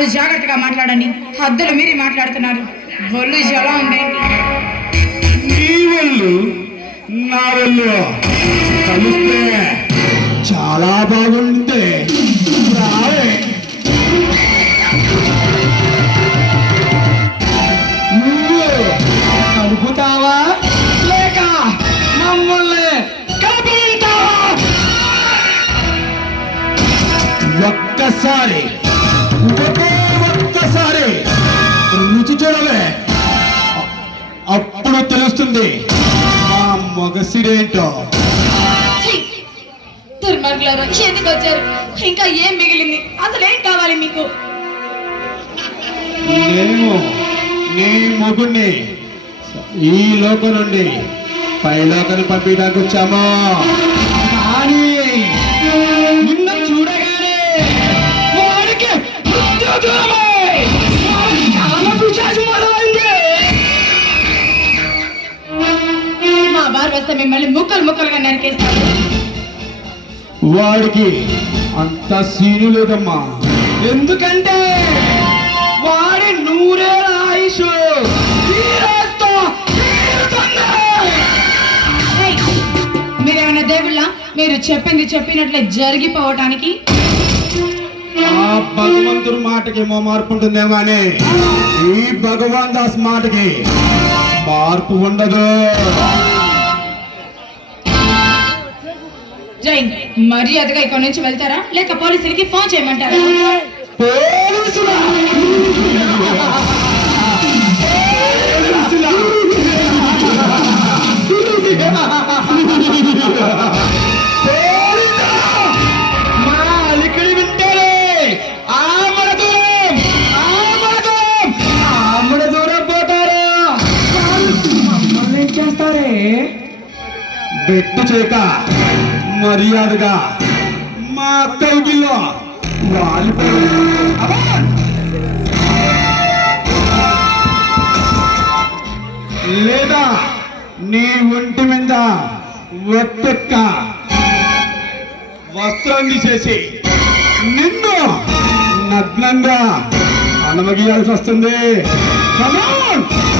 వాళ్ళు జాగ్రత్తగా మాట్లాడండి. హద్దులు మీరి మాట్లాడుతున్నారు. ఒళ్ళు ఎలా ఉండండి నీ వెళ్ళు నా కలిస్తే చాలా బాగుంది. చూడవే అప్పుడు తెలుస్తుంది మా మొగసిడేంటో! దుర్మార్గులారా ఎందుకు వచ్చారు? ఇంకా ఏం మిగిలింది? అసలు ఏం కావాలి మీకు? నేను నీ మొగుణ్ణి ఈ లోకం నుండి పై లోకాన్ని పంపించడానికి వచ్చాము? కానీ నిన్ను చూడగానే వాడికి వస్తే మిమ్మల్ని ముక్కలు ముక్కలుగా నరికేస్తారు వాడికి అంత సీను లేదమ్మా. ఎందుకంటే వాడి నూరేళ్ళ ఆయుష్! మీరేమైనా దేవుళ్ళ? మీరు చెప్పింది చెప్పినట్లే జరిగిపోవటానికి. ఆ భగవంతుడి మాటకి ఏమో మార్పు ఉంటుందేమో అని ఈ భగవాన్ దాస్ మాటకి మార్పు ఉండదు. జైన్ మర్యాదగా ఇక్కడ నుంచి వెళ్తారా? లేక పోలీసులకి ఫోన్ చేయమంటారా? పోలీసులా? పోలీసులా? మర్యాదగా మా కౌగిల్లో లేదా నీ ఒంటి మీద ఒక్కొక్క వస్త్రాన్ని చేసి నిన్ను నగ్నంగా అనమగీయాల్సి వస్తుంది. Come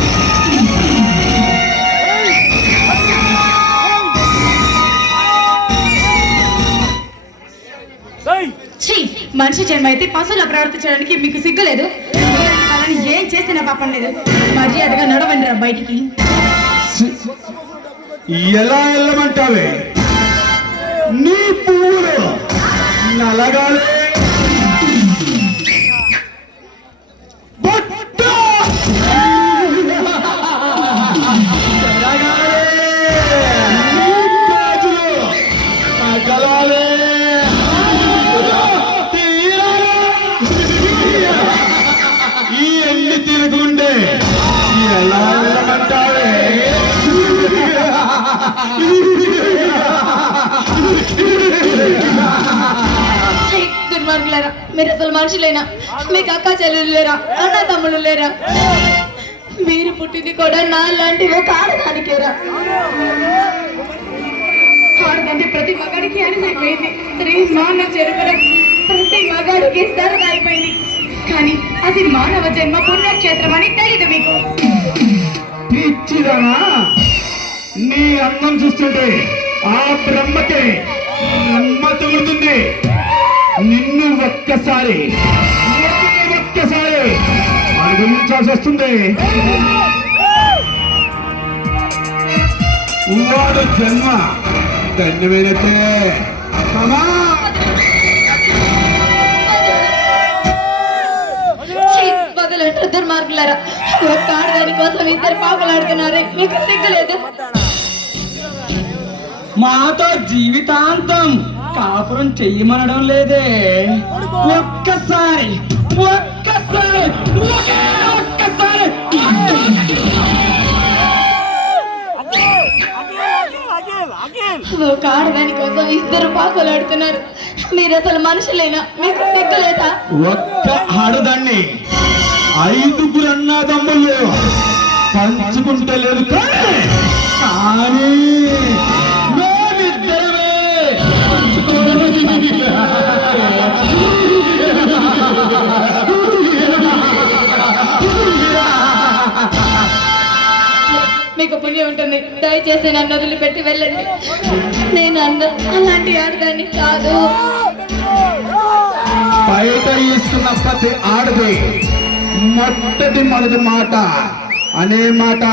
మనిషి జన్మ అయితే పశువుల ప్రవర్తించడానికి మీకు సిగ్గులేదు. వాళ్ళని ఏం చేసినా పాపం లేదు. మర్యాదగా నడవండి రా బయటికి. ఎలా వెళ్ళమంటావే? నీ పువ్వులు నలగాలి. నలగాలి! ఎలా వెళ్ళమంటావే మీరు అసలు మనుషులేనా? మీకు అక్క చెల్లెలు లేరా? అన్న తమ్ముడు లేరా? మీరు పుట్టింది కూడా నా లాంటి ఒక ఆడదానికేరా ఆడదంటే ప్రతి మగాడికి అనిసైపోయింది స్త్రీ మానవ చెరుపుల ప్రతి మగాడికి సరదా అయిపోయింది. కానీ అది మానవ జన్మ పుణ్యక్షేత్రం అని తెలియదు మీకు. పిచ్చిదనా నీ అన్నం చూస్తుంటే ఆ బ్రహ్మకే నమ్మ తగులుతుంది. నిన్ను ఒక్కసారి ఒక్కసారి అనుభవించాల్సి వస్తుంది. వాడు జన్మ ధన్యమైనతే అమ్మా! దుర్మార్గులారా ఒక్క ఆడదాని కోసం ఇద్దరు పాపలాడుతున్నారే మీకు సిగ్గులేదు? మాతో జీవితాంతం కాపురం చెయ్యమనడం లేదే. ఒక్కసారి ఒక్కసారి ఒకే ఒక్కసారి. ఒక ఆడదాని కోసం ఇద్దరు పాపలాడుతున్నారు మీరు అసలు మనుషులేనా? మీకు సిగ్గులేదా? ఒక్క ఆడదాన్ని ఐదుగురు తమ్ముళ్ళు పంచుకుంటలేరు కానీ మీకు పుణ్యం ఉంటుంది. దయచేసి నన్ను వదిలిపెట్టి వెళ్ళండి. నేను అన్న అలాంటి ఆడదాన్ని కాదు. బయట ఇస్తున్న ప్రతి ఆడది మొట్టటి మొదటి మాట అనే మాట.